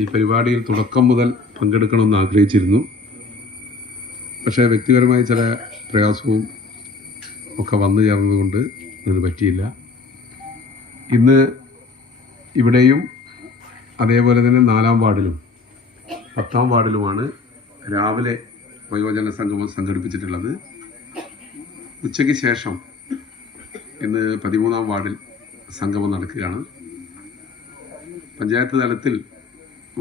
ഈ പരിപാടിയിൽ തുടക്കം മുതൽ പങ്കെടുക്കണമെന്ന് ആഗ്രഹിച്ചിരുന്നു. പക്ഷേ വ്യക്തിപരമായ ചില പ്രയാസവും ഒക്കെ വന്നു ചേർന്നതുകൊണ്ട് അതിന് പറ്റിയില്ല. ഇന്ന് ഇവിടെയും അതേപോലെ തന്നെ 4-ാം വാർഡിലും 10-ാം വാർഡിലുമാണ് രാവിലെ വയോജന സംഗമം സംഘടിപ്പിച്ചിട്ടുള്ളത്. ഉച്ചയ്ക്ക് ശേഷം ഇന്ന് 13-ാം വാർഡിൽ സംഗമം നടക്കുകയാണ്. പഞ്ചായത്ത് തലത്തിൽ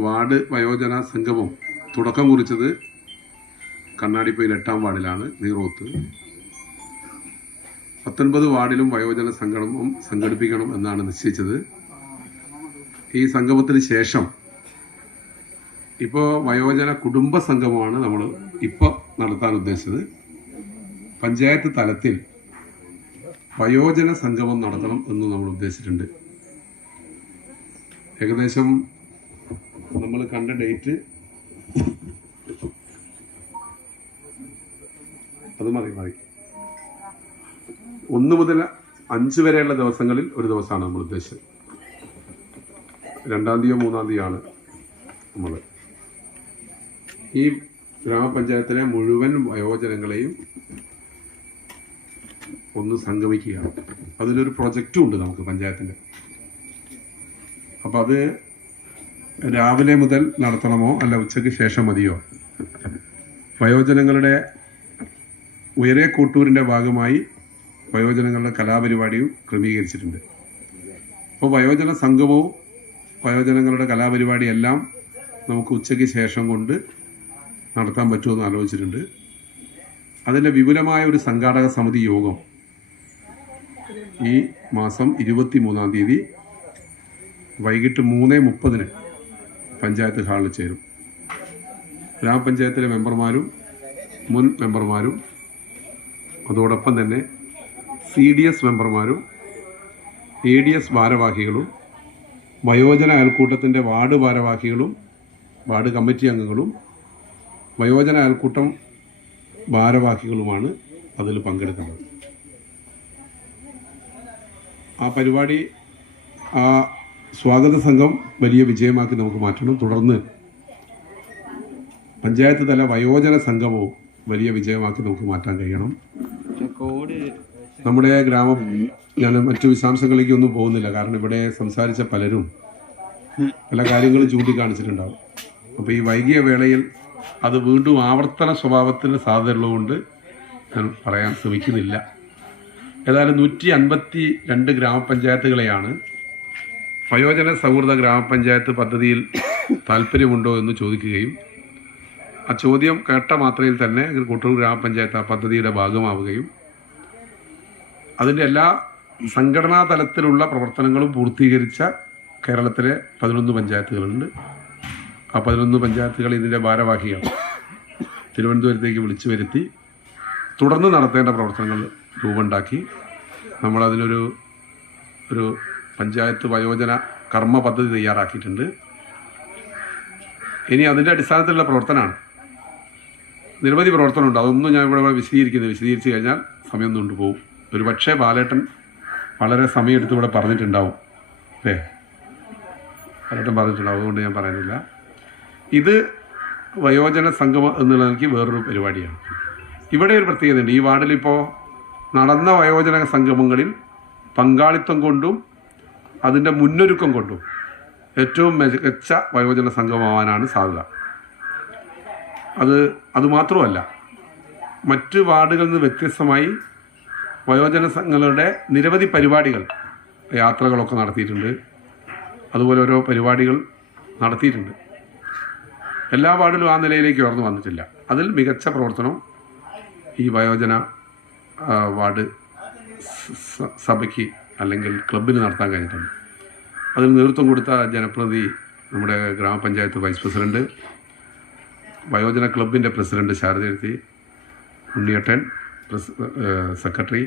വാർഡ് വയോജന സംഗമം തുടക്കം കുറിച്ചത് കണ്ണാടിപ്പൊയിൽ 8-ാം വാർഡിലാണ്, നീറോത്ത്. 19 വാർഡിലും വയോജന സംഗമം സംഘടിപ്പിക്കണം എന്നാണ് നിശ്ചയിച്ചത്. ഈ സംഗമത്തിന് ശേഷം ഇപ്പോൾ വയോജന കുടുംബ സംഗമമാണ് നമ്മൾ ഇപ്പോൾ നടത്താൻ ഉദ്ദേശിച്ചത്. പഞ്ചായത്ത് തലത്തിൽ വയോജന സംഗമം നടത്തണം എന്ന് നമ്മൾ ഉദ്ദേശിച്ചിട്ടുണ്ട്. ഏകദേശം നമ്മൾ കണ്ട ഡേറ്റ് അത് മതി 1 മുതൽ 5 വരെയുള്ള ദിവസങ്ങളിൽ ഒരു ദിവസമാണ് നമ്മൾ ഉദ്ദേശിച്ചത്. 2-ാം തീയതിയോ 3-ാം തീയതിയാണ് നമ്മൾ ഈ ഗ്രാമപഞ്ചായത്തിലെ മുഴുവൻ വയോജനങ്ങളെയും ഒന്ന് സംഗമിക്കുകയാണ്. അതിലൊരു പ്രൊജക്റ്റും ഉണ്ട് നമുക്ക് പഞ്ചായത്തിൻ്റെ. അപ്പം അത് രാവിലെ മുതൽ നടത്തണമോ അല്ല ഉച്ചയ്ക്ക് ശേഷം മതിയോ? വയോജനങ്ങളുടെ ഉയരെ കൂട്ടൂരിൻ്റെ ഭാഗമായി വയോജനങ്ങളുടെ കലാപരിപാടിയും ക്രമീകരിച്ചിട്ടുണ്ട്. അപ്പോൾ വയോജന സംഗമവും വയോജനങ്ങളുടെ കലാപരിപാടിയെല്ലാം നമുക്ക് ഉച്ചയ്ക്ക് ശേഷം കൊണ്ട് നടത്താൻ പറ്റുമെന്ന് ആലോചിച്ചിട്ടുണ്ട്. അതിൻ്റെ വിപുലമായ ഒരു സംഘാടക സമിതി യോഗം ഈ മാസം 23-ാം തീയതി വൈകിട്ട് 3:30 പഞ്ചായത്ത് ഹാളിൽ ചേരും. ഗ്രാമപഞ്ചായത്തിലെ മെമ്പർമാരും മുൻ മെമ്പർമാരും അതോടൊപ്പം തന്നെ CDS മെമ്പർമാരും ADS ഭാരവാഹികളും വയോജന അയൽക്കൂട്ടത്തിൻ്റെ വാർഡ് ഭാരവാഹികളും വാർഡ് കമ്മിറ്റി അംഗങ്ങളും വയോജന അയൽക്കൂട്ടം ഭാരവാഹികളുമാണ് അതിൽ പങ്കെടുക്കുന്നത്. ആ പരിപാടി, ആ സ്വാഗത സംഘം വലിയ വിജയമാക്കി നമുക്ക് മാറ്റണം. തുടർന്ന് പഞ്ചായത്ത് തല വയോജന സംഗമവും വലിയ വിജയമാക്കി നമുക്ക് മാറ്റാൻ കഴിയണം. നമ്മുടെ ഞാൻ മറ്റു വിശദാംശങ്ങളിലേക്കൊന്നും പോകുന്നില്ല, കാരണം ഇവിടെ സംസാരിച്ച പലരും പല കാര്യങ്ങളും ചൂണ്ടിക്കാണിച്ചിട്ടുണ്ടാവും. അപ്പോൾ ഈ വൈകിയ വേളയിൽ അത് വീണ്ടും ആവർത്തന സ്വഭാവത്തിന് സാധ്യതയുള്ളതുകൊണ്ട് ഞാൻ പറയാൻ ശ്രമിക്കുന്നില്ല. ഏതായാലും 152 ഗ്രാമപഞ്ചായത്തുകളെയാണ് വയോജന സൗഹൃദ ഗ്രാമപഞ്ചായത്ത് പദ്ധതിയിൽ താല്പര്യമുണ്ടോ എന്ന് ചോദിക്കുകയും ആ ചോദ്യം കേട്ട മാത്രയിൽ തന്നെ കൂട്ടൂർ ഗ്രാമപഞ്ചായത്ത് ആ പദ്ധതിയുടെ ഭാഗമാവുകയും അതിൻ്റെ എല്ലാ സംഘടനാ തലത്തിലുള്ള പ്രവർത്തനങ്ങളും പൂർത്തീകരിച്ച കേരളത്തിലെ 11 പഞ്ചായത്തുകളുണ്ട്. ആ 11 പഞ്ചായത്തുകൾ ഇതിൻ്റെ ഭാരവാഹികൾ തിരുവനന്തപുരത്തേക്ക് വിളിച്ചു വരുത്തി തുടർന്ന് നടത്തേണ്ട പ്രവർത്തനങ്ങൾ രൂപമുണ്ടാക്കി നമ്മളതിനൊരു പഞ്ചായത്ത് വയോജന കർമ്മ പദ്ധതി തയ്യാറാക്കിയിട്ടുണ്ട്. ഇനി അതിൻ്റെ അടിസ്ഥാനത്തിലുള്ള പ്രവർത്തനമാണ്. നിരവധി പ്രവർത്തനമുണ്ട്. അതൊന്നും ഞാൻ ഇവിടെ വിശദീകരിച്ചു കഴിഞ്ഞാൽ സമയം കൊണ്ടുപോകും. ഒരു പക്ഷേ ബാലേട്ടൻ വളരെ സമയമെടുത്ത് ഇവിടെ പറഞ്ഞിട്ടുണ്ടാവും, അല്ലേ? ബാലേട്ടൻ പറഞ്ഞിട്ടുണ്ടാവും, അതുകൊണ്ട് ഞാൻ പറയുന്നില്ല. ഇത് വയോജന സംഗമം എന്നുള്ള നിലയ്ക്ക് വേറൊരു പരിപാടിയാണ്. ഇവിടെ ഒരു പ്രത്യേകതയുണ്ട്. ഈ വാർഡിലിപ്പോൾ നടന്ന വയോജന സംഗമങ്ങളിൽ പങ്കാളിത്തം കൊണ്ടും അതിൻ്റെ മുന്നൊരുക്കം കൊണ്ടും ഏറ്റവും മികച്ച വയോജന സംഗമമാവാനാണ് സാധ്യത. അതുമാത്രമല്ല, മറ്റ് വാർഡുകളിൽ നിന്ന് വ്യത്യസ്തമായി വയോജന സംഘങ്ങളുടെ നിരവധി പരിപാടികൾ, യാത്രകളൊക്കെ നടത്തിയിട്ടുണ്ട്. അതുപോലെ ഓരോ പരിപാടികൾ നടത്തിയിട്ടുണ്ട്. എല്ലാ വാർഡിലും ആ നിലയിലേക്ക് ഉയർന്നു വന്നിട്ടില്ല. അതിൽ മികച്ച പ്രവർത്തനം ഈ വയോജന വാർഡ് സഭയ്ക്ക് അല്ലെങ്കിൽ ക്ലബിന് നടത്താൻ കഴിഞ്ഞിട്ടുണ്ട്. അതിന് നേതൃത്വം കൊടുത്ത ജനപ്രതിനിധി നമ്മുടെ ഗ്രാമപഞ്ചായത്ത് വൈസ് പ്രസിഡന്റ്, വയോജന ക്ലബിൻ്റെ പ്രസിഡന്റ് ശാരദയെത്തി, ഉണ്ണിയേട്ടൻ സെക്രട്ടറി,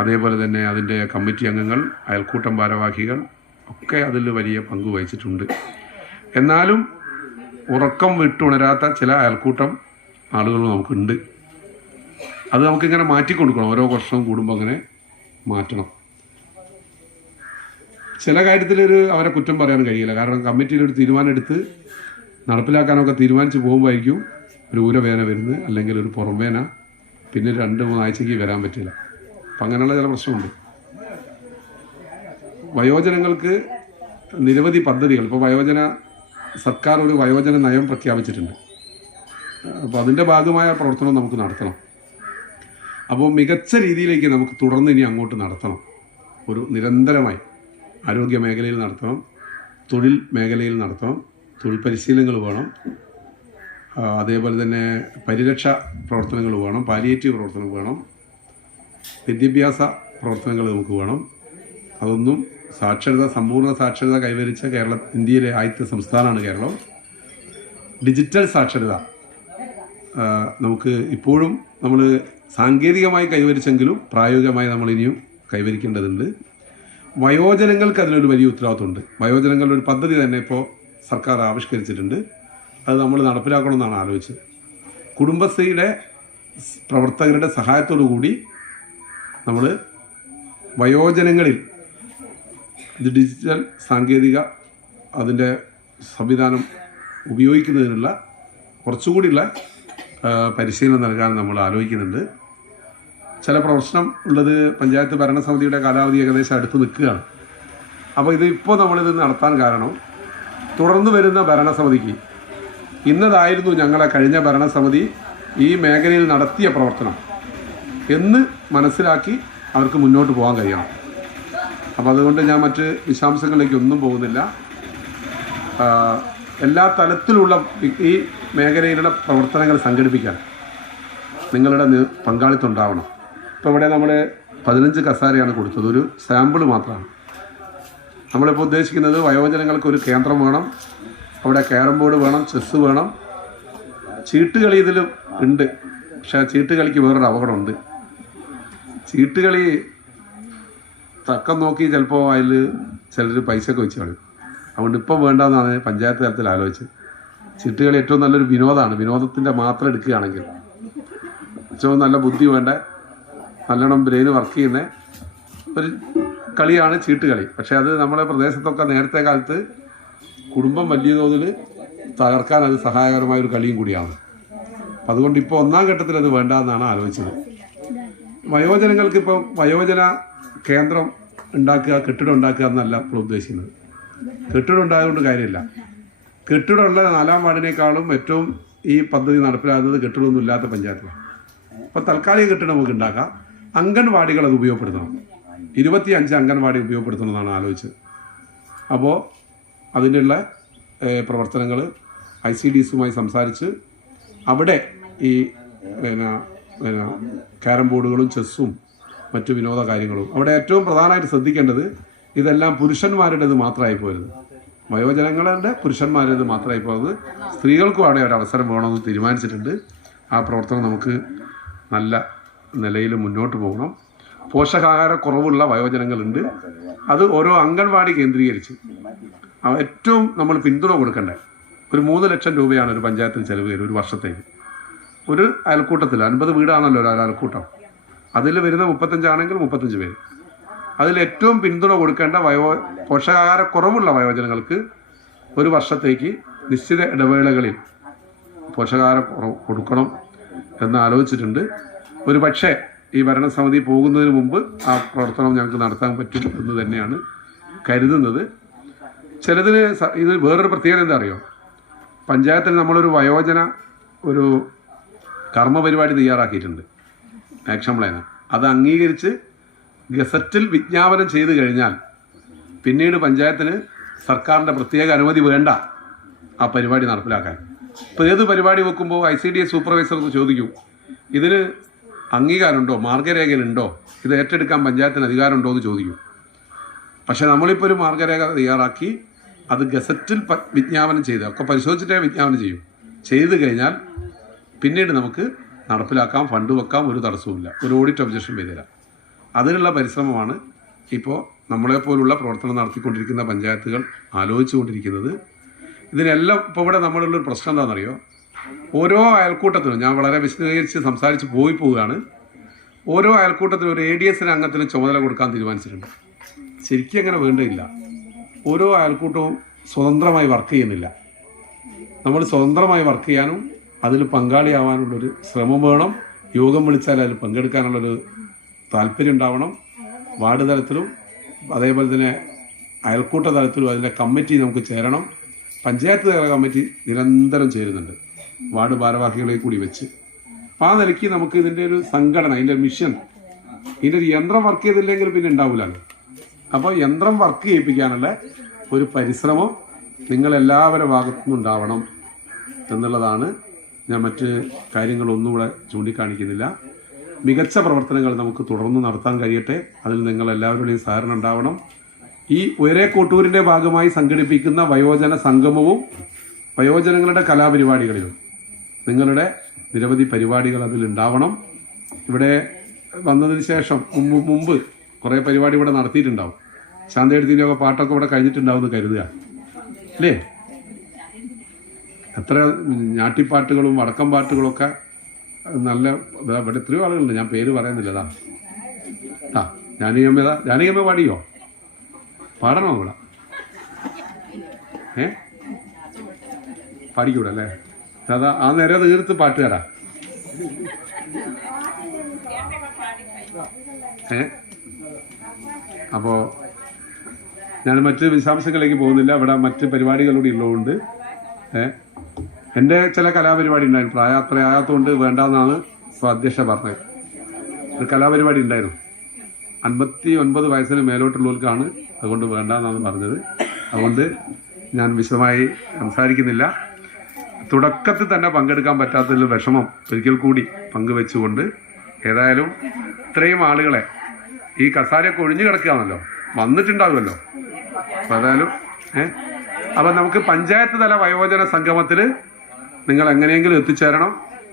അതേപോലെ തന്നെ അതിൻ്റെ കമ്മിറ്റി അംഗങ്ങൾ, അയൽക്കൂട്ടം ഭാരവാഹികൾ ഒക്കെ അതിൽ വലിയ പങ്ക് വഹിച്ചിട്ടുണ്ട്. എന്നാലും ഉറക്കം വിട്ടുണരാത്ത ചില അയൽക്കൂട്ടം ആളുകളും നമുക്കുണ്ട്. അത് നമുക്കിങ്ങനെ മാറ്റിക്കൊടുക്കണം. ഓരോ വർഷവും കൂടുമ്പോൾ അങ്ങനെ മാറ്റണം. ചില കാര്യത്തിൽ അവരെ കുറ്റം പറയാൻ കഴിയില്ല. കാരണം കമ്മിറ്റിയിൽ ഒരു തീരുമാനം എടുത്ത് നടപ്പിലാക്കാനൊക്കെ തീരുമാനിച്ച് പോകുമ്പോഴായിരിക്കും ഒരു ഊരവേദന വരുന്നത്, അല്ലെങ്കിൽ ഒരു പുറംവേദന, പിന്നെ 2-3 ആഴ്ചയ്ക്ക് വരാൻ പറ്റില്ല. അപ്പം അങ്ങനെയുള്ള ചില പ്രശ്നമുണ്ട്. വയോജനങ്ങൾക്ക് നിരവധി പദ്ധതികൾ, ഇപ്പോൾ സർക്കാർ ഒരു വയോജന നയം പ്രഖ്യാപിച്ചിട്ടുണ്ട്. അപ്പോൾ അതിൻ്റെ ഭാഗമായ പ്രവർത്തനം നമുക്ക് നടത്തണം. അപ്പോൾ മികച്ച രീതിയിലേക്ക് നമുക്ക് തുടർന്ന് ഇനി അങ്ങോട്ട് നടത്തണം. ഒരു നിരന്തരമായി ആരോഗ്യ മേഖലയിൽ നടത്തണം, തൊഴിൽ മേഖലയിൽ നടത്തണം, തൊഴിൽ പരിശീലനങ്ങൾ വേണം, അതേപോലെ തന്നെ പരിരക്ഷ പ്രവർത്തനങ്ങൾ വേണം, പാലിയേറ്റീവ് പ്രവർത്തനം വേണം, വിദ്യാഭ്യാസ പ്രവർത്തനങ്ങൾ നമുക്ക് വേണം. അതൊന്നും സമ്പൂർണ്ണ സാക്ഷരത കൈവരിച്ച ഇന്ത്യയിലെ ആദ്യത്തെ സംസ്ഥാനമാണ് കേരളം. ഡിജിറ്റൽ സാക്ഷരത നമുക്ക് ഇപ്പോഴും നമ്മൾ സാങ്കേതികമായി കൈവരിച്ചെങ്കിലും പ്രായോഗികമായി നമ്മൾ ഇനിയും കൈവരിക്കേണ്ടതുണ്ട്. വയോജനങ്ങൾക്ക് അതിനൊരു വലിയ ഉത്തരവാദിത്വമുണ്ട്. വയോജനങ്ങളുടെ ഒരു പദ്ധതി തന്നെ ഇപ്പോൾ സർക്കാർ ആവിഷ്കരിച്ചിട്ടുണ്ട്. അത് നമ്മൾ നടപ്പിലാക്കണമെന്നാണ് ആലോചിച്ചത്. കുടുംബശ്രീയുടെ പ്രവർത്തകരുടെ സഹായത്തോടു കൂടി നമ്മൾ വയോജനങ്ങളിൽ ഡിജിറ്റൽ സാങ്കേതിക അതിൻ്റെ സംവിധാനം ഉപയോഗിക്കുന്നതിനുള്ള കുറച്ചുകൂടിയുള്ള പരിശീലനം നൽകാൻ നമ്മൾ ആലോചിക്കുന്നുണ്ട്. ചില പ്രശ്നം ഉള്ളത് പഞ്ചായത്ത് ഭരണസമിതിയുടെ കാലാവധി ഏകദേശം അടുത്ത് നിൽക്കുകയാണ്. അപ്പോൾ ഇപ്പോൾ നമ്മളിത് നടത്താൻ കാരണം തുടർന്ന് വരുന്ന ഭരണസമിതിക്ക് ഇന്നതായിരുന്നു ഞങ്ങളെ കഴിഞ്ഞ ഭരണസമിതി ഈ മേഖലയിൽ നടത്തിയ പ്രവർത്തനം എന്ന് മനസ്സിലാക്കി അവർക്ക് മുന്നോട്ട് പോകാൻ കഴിയണം. അപ്പോൾ അതുകൊണ്ട് ഞാൻ മറ്റ് വിശദാംശങ്ങളിലേക്ക് ഒന്നും പോകുന്നില്ല. എല്ലാ തലത്തിലുള്ള ഈ മേഖലയിലുള്ള പ്രവർത്തനങ്ങൾ സംഘടിപ്പിക്കാൻ നിങ്ങളുടെ പങ്കാളിത്തം ഉണ്ടാവണം. ഇപ്പോൾ ഇവിടെ നമ്മൾ 15 കസേരയാണ് കൊടുത്തത്, ഒരു സാമ്പിൾ മാത്രമാണ്. നമ്മളിപ്പോൾ ഉദ്ദേശിക്കുന്നത് വയോജനങ്ങൾക്ക് ഒരു കേന്ദ്രം വേണം, അവിടെ ക്യാരം ബോർഡ് വേണം, ചെസ്സ് വേണം. ചീട്ടുകളി ഇതിലും ഉണ്ട്, പക്ഷേ ചീട്ടുകളിക്ക് വേറൊരു അപകടമുണ്ട്. ചീട്ടുകളി തക്കം നോക്കി ചിലപ്പോൾ അതിൽ ചിലർ പൈസയൊക്കെ വെച്ച് കളയും. അതുകൊണ്ട് ഇപ്പം വേണ്ടെന്നാണ് പഞ്ചായത്ത് തലത്തിൽ ആലോചിച്ചത്. ചീട്ടുകളി ഏറ്റവും നല്ലൊരു വിനോദമാണ്. വിനോദത്തിൻ്റെ മാത്രം എടുക്കുകയാണെങ്കിൽ ഏറ്റവും നല്ല ബുദ്ധി വേണ്ട, നല്ലോണം ബ്രെയിൻ വർക്ക് ചെയ്യുന്ന ഒരു കളിയാണ് ചീട്ടുകളി. പക്ഷേ അത് നമ്മുടെ പ്രദേശത്തൊക്കെ നേരത്തെ കാലത്ത് കുടുംബം വലിയ തോതിൽ തകർക്കാൻ അത് സഹായകരമായ ഒരു കളിയും കൂടിയാണ്. അതുകൊണ്ട് ഇപ്പോൾ 1ാം ഘട്ടത്തിൽ അത് വേണ്ടെന്നാണ് ആലോചിച്ചത്. വയോജനങ്ങൾക്ക് ഇപ്പോൾ വയോജന കേന്ദ്രം ഉണ്ടാക്കുക, കെട്ടിടം ഉണ്ടാക്കുക എന്നല്ല ഇപ്പോൾ ഉദ്ദേശിക്കുന്നത്. കെട്ടിടം ഉണ്ടായതുകൊണ്ട് കാര്യമില്ല. കെട്ടിടമുള്ള 4ാം വാർഡിനേക്കാളും ഏറ്റവും ഈ പദ്ധതി നടപ്പിലാകുന്നത് കെട്ടിടമൊന്നും ഇല്ലാത്ത പഞ്ചായത്തിലാണ്. അപ്പോൾ താൽക്കാലിക കെട്ടിടം നമുക്ക് ഉണ്ടാക്കാം. അംഗൻവാടികൾ അത് ഉപയോഗപ്പെടുത്തണം. 25 അംഗൻവാടി ഉപയോഗപ്പെടുത്തണമെന്നാണ് ആലോചിച്ചത്. അപ്പോൾ അതിനുള്ള പ്രവർത്തനങ്ങൾ ICDSയുമായി സംസാരിച്ച് അവിടെ ഈ ക്യാരം ബോർഡുകളും ചെസ്സും മറ്റു വിനോദ കാര്യങ്ങളും അവിടെ ഏറ്റവും പ്രധാനമായിട്ട് ശ്രദ്ധിക്കേണ്ടത് ഇതെല്ലാം പുരുഷന്മാരുടേത് മാത്രമായി പോരുത്. വയോജനങ്ങളുടെ പുരുഷന്മാരുടേത് മാത്രമായി പോകുന്നത്. സ്ത്രീകൾക്കും അവിടെ ഒരു അവസരം വേണമെന്ന് തീരുമാനിച്ചിട്ടുണ്ട്. ആ പ്രവർത്തനം നമുക്ക് നല്ല നിലയിൽ മുന്നോട്ട് പോകണം. പോഷകാഹാര കുറവുള്ള വയോജനങ്ങളുണ്ട്. അത് ഓരോ അംഗൻവാടി കേന്ദ്രീകരിച്ച് ഏറ്റവും നമ്മൾ പിന്തുണ കൊടുക്കേണ്ടത്. ഒരു 3 ലക്ഷം രൂപയാണ് ഒരു പഞ്ചായത്തിന് ചെലവ് വരും ഒരു വർഷത്തേക്ക്. ഒരു അയൽക്കൂട്ടത്തിൽ 50 വീടാണല്ലോ ഒരു അയൽക്കൂട്ടം. അതിൽ വരുന്ന 35 ആണെങ്കിൽ 35 പേര്. അതിൽ ഏറ്റവും പിന്തുണ കൊടുക്കേണ്ട പോഷകാഹാര കുറവുള്ള വയോജനങ്ങൾക്ക് ഒരു വർഷത്തേക്ക് നിശ്ചിത ഇടവേളകളിൽ പോഷകാഹാരം കൊടുക്കണം എന്ന് ആലോചിച്ചിട്ടുണ്ട്. ഒരു പക്ഷേ ഈ ഭരണസമിതി പോകുന്നതിന് മുമ്പ് ആ പ്രവർത്തനം ഞങ്ങൾക്ക് നടത്താൻ പറ്റും എന്ന് തന്നെയാണ് കരുതുന്നത്. ചിലതിന് ഇത് വേറൊരു പ്രത്യേകത എന്താ അറിയോ, പഞ്ചായത്തിൽ നമ്മളൊരു വയോജന ഒരു കർമ്മ പരിപാടി തയ്യാറാക്കിയിട്ടുണ്ട്, ആക്ഷൻ പ്ലാൻ. അത് അംഗീകരിച്ച് ഗസറ്റിൽ വിജ്ഞാപനം ചെയ്തു കഴിഞ്ഞാൽ പിന്നീട് പഞ്ചായത്തിന് സർക്കാരിൻ്റെ പ്രത്യേക അനുമതി വേണ്ട ആ പരിപാടി നടപ്പിലാക്കാൻ. ഇപ്പോൾ ഏത് പരിപാടി വെക്കുമ്പോൾ ICDS സൂപ്പർവൈസർ ചോദിക്കും, ഇതിന് അംഗീകാരമുണ്ടോ, മാർഗരേഖയിലുണ്ടോ, ഇത് ഏറ്റെടുക്കാൻ പഞ്ചായത്തിന് അധികാരമുണ്ടോ എന്ന് ചോദിക്കും. പക്ഷേ നമ്മളിപ്പോൾ ഒരു മാർഗരേഖ തയ്യാറാക്കി അത് ഗസറ്റിൽ വിജ്ഞാപനം ചെയ്ത് ഒക്കെ പരിശോധിച്ചിട്ടേ വിജ്ഞാപനം ചെയ്തു കഴിഞ്ഞാൽ പിന്നീട് നമുക്ക് നടപ്പിലാക്കാം, ഫണ്ട് വെക്കാം, ഒരു തടസ്സവുമില്ല, ഒരു ഓഡിറ്റ് ഒബ്ജക്ഷൻ വരില്ല. അതിനുള്ള പരിശ്രമമാണ് ഇപ്പോൾ നമ്മളെപ്പോലുള്ള പ്രവർത്തനം നടത്തിക്കൊണ്ടിരിക്കുന്ന പഞ്ചായത്തുകൾ ആലോചിച്ചുകൊണ്ടിരിക്കുന്നത്. ഇതിനെല്ലാം ഇപ്പോൾ ഇവിടെ നമ്മളുള്ളൊരു പ്രശ്നം എന്താണെന്നറിയോ, ഓരോ അയൽക്കൂട്ടത്തിനും ഞാൻ വളരെ വിശദീകരിച്ച് സംസാരിച്ച് പോവുകയാണ്. ഓരോ അയൽക്കൂട്ടത്തിനും ഒരു ADS അംഗത്തിന് ചുമതല കൊടുക്കാൻ തീരുമാനിച്ചിട്ടുണ്ട്. ശരിക്കും അങ്ങനെ വേണ്ടതില്ല. ഓരോ അയൽക്കൂട്ടവും സ്വതന്ത്രമായി വർക്ക് ചെയ്യുന്നില്ല. നമ്മൾ സ്വതന്ത്രമായി വർക്ക് ചെയ്യാനും അതിൽ പങ്കാളിയാവാനുള്ളൊരു ശ്രമം വേണം. യോഗം വിളിച്ചാൽ അതിൽ പങ്കെടുക്കാനുള്ളൊരു താല്പര്യം ഉണ്ടാവണം. വാർഡ് തലത്തിലും അതേപോലെ തന്നെ അയൽക്കൂട്ട തലത്തിലും അതിൻ്റെ കമ്മിറ്റി നമുക്ക് ചേരണം. പഞ്ചായത്ത് തല കമ്മിറ്റി നിരന്തരം ചേരുന്നുണ്ട്, വാർഡ് ഭാരവാഹികളെ കൂടി വെച്ച്. അപ്പോൾ ആ നിലയ്ക്ക് നമുക്ക് ഇതിൻ്റെ ഒരു സംഘടന, ഇതിൻ്റെ മിഷൻ, ഇതിൻ്റെ ഒരു യന്ത്രം വർക്ക് ചെയ്തില്ലെങ്കിൽ പിന്നെ ഉണ്ടാവില്ലല്ലോ. അപ്പോൾ യന്ത്രം വർക്ക് ചെയ്യിപ്പിക്കാനുള്ള ഒരു പരിശ്രമം നിങ്ങളെല്ലാവരുടെ ഭാഗത്തുനിന്നും ഉണ്ടാവണം എന്നുള്ളതാണ്. ഞാൻ മറ്റ് കാര്യങ്ങളൊന്നുകൂടെ ചൂണ്ടിക്കാണിക്കുന്നില്ല. മികച്ച പ്രവർത്തനങ്ങൾ നമുക്ക് തുടർന്ന് നടത്താൻ കഴിയട്ടെ. അതിൽ നിങ്ങളെല്ലാവരുടെയും സഹകരണം ഉണ്ടാവണം. ഈ ഒരേ കോട്ടൂരിൻ്റെ ഭാഗമായി സംഘടിപ്പിക്കുന്ന വയോജന സംഗമവും വയോജനങ്ങളുടെ കലാപരിപാടികളിലും നിങ്ങളുടെ നിരവധി പരിപാടികൾ അതിലുണ്ടാവണം. ഇവിടെ വന്നതിന് ശേഷം മുമ്പ് കുറേ പരിപാടി ഇവിടെ നടത്തിയിട്ടുണ്ടാവും. ശാന്തയെഴുത്തിൻ്റെയൊക്കെ പാട്ടൊക്കെ ഇവിടെ കഴിഞ്ഞിട്ടുണ്ടാവും എന്ന് കരുതുക അല്ലേ? എത്ര ഞാട്ടിപ്പാട്ടുകളും വടക്കം പാട്ടുകളൊക്കെ നല്ല ഇവിടെ എത്രയോ ആളുകളുണ്ട്, ഞാൻ പേര് പറയുന്നില്ലതാ. ജാനകിയമ്മ പാടിയോ? പാടണോ ഇവിടെ? പാടിക്കൂടെ അല്ലേ? അതാ ആ നേരെ തീർത്ത് പാട്ടുകാരാ. അപ്പോൾ ഞാൻ മറ്റ് വിശദാംശങ്ങളിലേക്ക് പോകുന്നില്ല. ഇവിടെ മറ്റ് പരിപാടികളൂടെ ഉള്ളതുകൊണ്ട് എൻ്റെ ചില കലാപരിപാടി ഉണ്ടായിരുന്നു. പ്രായാത്തതുകൊണ്ട് വേണ്ടെന്നാണ് അധ്യക്ഷ പറഞ്ഞത്. ഒരു കലാപരിപാടി ഉണ്ടായിരുന്നു. 59 വയസ്സിന് മേലോട്ടുള്ളവർക്കാണ്, അതുകൊണ്ട് വേണ്ടെന്നാണ് പറഞ്ഞത്. അതുകൊണ്ട് ഞാൻ വിശദമായി സംസാരിക്കുന്നില്ല. തുടക്കത്തിൽ തന്നെ പങ്കെടുക്കാൻ പറ്റാത്തതിൽ വിഷമം ഒരിക്കൽ കൂടി പങ്കുവെച്ചുകൊണ്ട്, ഏതായാലും ഇത്രയും ആളുകളെ ഈ കസാരയൊക്കെ ഒഴിഞ്ഞു കിടക്കുകയാണല്ലോ, വന്നിട്ടുണ്ടാകുമല്ലോ. അപ്പോൾ ഏതായാലും അപ്പം നമുക്ക് പഞ്ചായത്ത് തല വയോജന സംഗമത്തിൽ നിങ്ങൾ എങ്ങനെയെങ്കിലും എത്തിച്ചേരണം.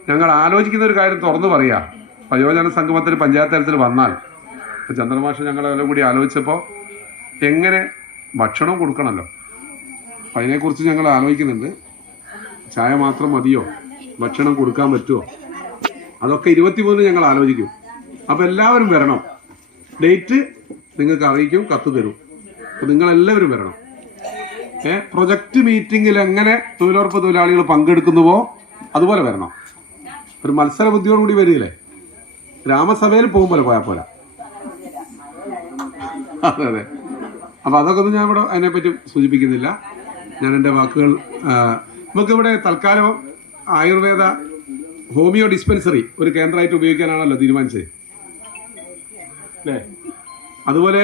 ഞങ്ങൾ ആലോചിക്കുന്ന ഒരു കാര്യം തുറന്നു പറയാം. വയോജന സംഗമത്തിൽ പഞ്ചായത്ത് തലത്തിൽ വന്നാൽ ചന്ദ്രമാഷ് ഞങ്ങളെല്ലാം കൂടി ആലോചിച്ചപ്പോൾ എങ്ങനെ ഭക്ഷണം കൊടുക്കണമല്ലോ, അപ്പം അതിനെക്കുറിച്ച് ഞങ്ങൾ ആലോചിക്കുന്നുണ്ട്. ചായ മാത്രം മതിയോ? ഭക്ഷണം കൊടുക്കാൻ പറ്റുമോ? അതൊക്കെ 23 ഞങ്ങൾ ആലോചിക്കും. അപ്പോൾ എല്ലാവരും വരണം. ഡേറ്റ് നിങ്ങൾക്ക് അറിയിക്കും, കത്ത് തരും. അപ്പോൾ നിങ്ങളെല്ലാവരും വരണം. പ്രൊജക്റ്റ് മീറ്റിങ്ങിൽ എങ്ങനെ തൊഴിലുറപ്പ് തൊഴിലാളികൾ പങ്കെടുക്കുന്നുവോ അതുപോലെ വരണം. ഒരു മത്സര ബുദ്ധിയോടുകൂടി വരികയില്ലേ? ഗ്രാമസഭയിൽ പോകുമ്പോൾ പോയാൽ പോലെ. അതെ അതെ. അപ്പോൾ അതൊക്കെ ഒന്നും ഞാൻ ഇവിടെ അതിനെപ്പറ്റി സൂചിപ്പിക്കുന്നില്ല. ഞാൻ എൻ്റെ വാക്കുകൾ നമുക്കിവിടെ തൽക്കാലം ആയുർവേദ ഹോമിയോ ഡിസ്പെൻസറി ഒരു കേന്ദ്രമായിട്ട് ഉപയോഗിക്കാനാണല്ലോ തീരുമാനിച്ചത് അല്ലേ? അതുപോലെ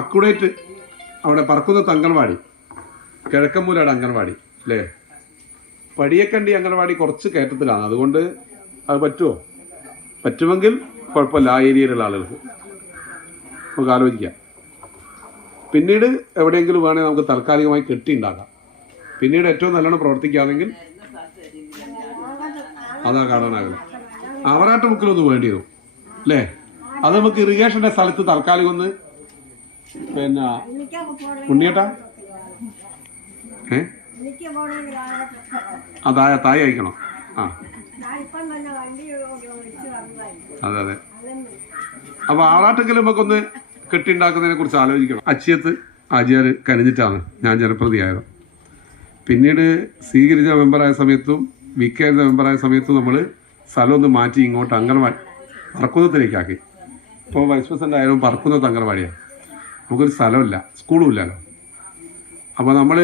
അക്കുഡേറ്റ് അവിടെ പറക്കുന്ന അംഗൻവാടി, കിഴക്കമ്പൂലയുടെ അംഗൻവാടി അല്ലേ? പടിയക്കണ്ടി അംഗൻവാടി കുറച്ച് കയറ്റത്തിലാണ്. അതുകൊണ്ട് അത് പറ്റുമോ? പറ്റുമെങ്കിൽ കുഴപ്പമില്ല. ആ ഏരിയയിലുള്ള ആളുകൾക്ക് നമുക്ക് ആലോചിക്കാം. പിന്നീട് എവിടെയെങ്കിലും വേണമെങ്കിൽ നമുക്ക് താൽക്കാലികമായി കെട്ടിയുണ്ടാക്കാം. പിന്നീട് ഏറ്റവും നല്ലോണം പ്രവർത്തിക്കുകയാണെങ്കിൽ അതാ കാണാനാകില്ല. ആവറാട്ട് മുക്കിലൊന്ന് വേണ്ടി വരും അല്ലേ? അത് നമുക്ക് ഇറിഗേഷന്റെ സ്ഥലത്ത് താൽക്കാലികം ഒന്ന് പിന്നെ ഉണ്ണിയേട്ടാ അതായ തായി അയക്കണം. ആ അതെ അതെ. അപ്പൊ ആറാട്ടെങ്കിലും നമുക്കൊന്ന് കെട്ടിണ്ടാക്കുന്നതിനെ കുറിച്ച് ആലോചിക്കണം. അച്ചിയത്ത് ആചാർ കനിഞ്ഞിട്ടാണ് ഞാൻ ജനപ്രതിയായത്. പിന്നീട് സ്വീകരിച്ച മെമ്പറായ സമയത്തും വിൽക്കുന്ന മെമ്പറായ സമയത്തും നമ്മൾ സ്ഥലം ഒന്ന് മാറ്റി ഇങ്ങോട്ട് അംഗൻവാടി പറക്കുന്നത്തിലേക്കാക്കി. ഇപ്പോൾ വൈസ് പ്രസിഡന്റ് ആയാലും പറക്കുന്നത് അംഗൻവാടിയാണ്. നമുക്കൊരു സ്ഥലമില്ല, സ്കൂളും ഇല്ലല്ലോ. അപ്പോൾ നമ്മൾ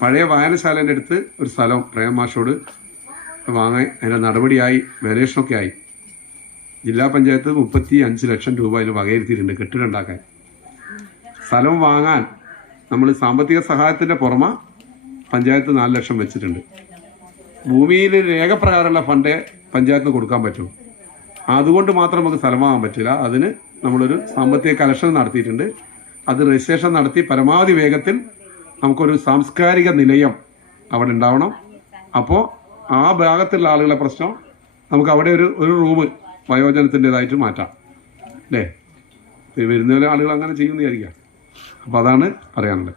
പഴയ വായനശാലേൻ്റെ അടുത്ത് ഒരു സ്ഥലം പ്രേമമാഷോട് വാങ്ങാൻ അതിൻ്റെ നടപടിയായി വാല്യുവേഷനൊക്കെ ആയി. ജില്ലാ പഞ്ചായത്ത് 35 ലക്ഷം രൂപ അതിന് വകയിരുത്തിയിട്ടുണ്ട് കെട്ടിടം ഉണ്ടാക്കാൻ. സ്ഥലം വാങ്ങാൻ നമ്മൾ സാമ്പത്തിക സഹായത്തിൻ്റെ പുറമെ പഞ്ചായത്ത് 4 ലക്ഷം വെച്ചിട്ടുണ്ട്. ഭൂമിയിൽ രേഖപ്രകാരമുള്ള ഫണ്ടേ പഞ്ചായത്തിന് കൊടുക്കാൻ പറ്റും. അതുകൊണ്ട് മാത്രം നമുക്ക് സ്ഥലം വാങ്ങാൻ പറ്റില്ല. അതിന് നമ്മളൊരു സാമ്പത്തിക കലക്ഷൻ നടത്തിയിട്ടുണ്ട്. അത് രജിസ്ട്രേഷൻ നടത്തി പരമാവധി വേഗത്തിൽ നമുക്കൊരു സാംസ്കാരിക നിലയം അവിടെ ഉണ്ടാവണം. അപ്പോൾ ആ ഭാഗത്തുള്ള ആളുകളെ പ്രശ്നം നമുക്ക് അവിടെ ഒരു റൂം വയോജനത്തിൻ്റെതായിട്ട് മാറ്റാം അല്ലേ? വരുന്ന ആളുകൾ അങ്ങനെ ചെയ്യുമെന്ന് വിചാരിക്കാം. അപ്പോൾ അതാണ് പറയാനുള്ളത്.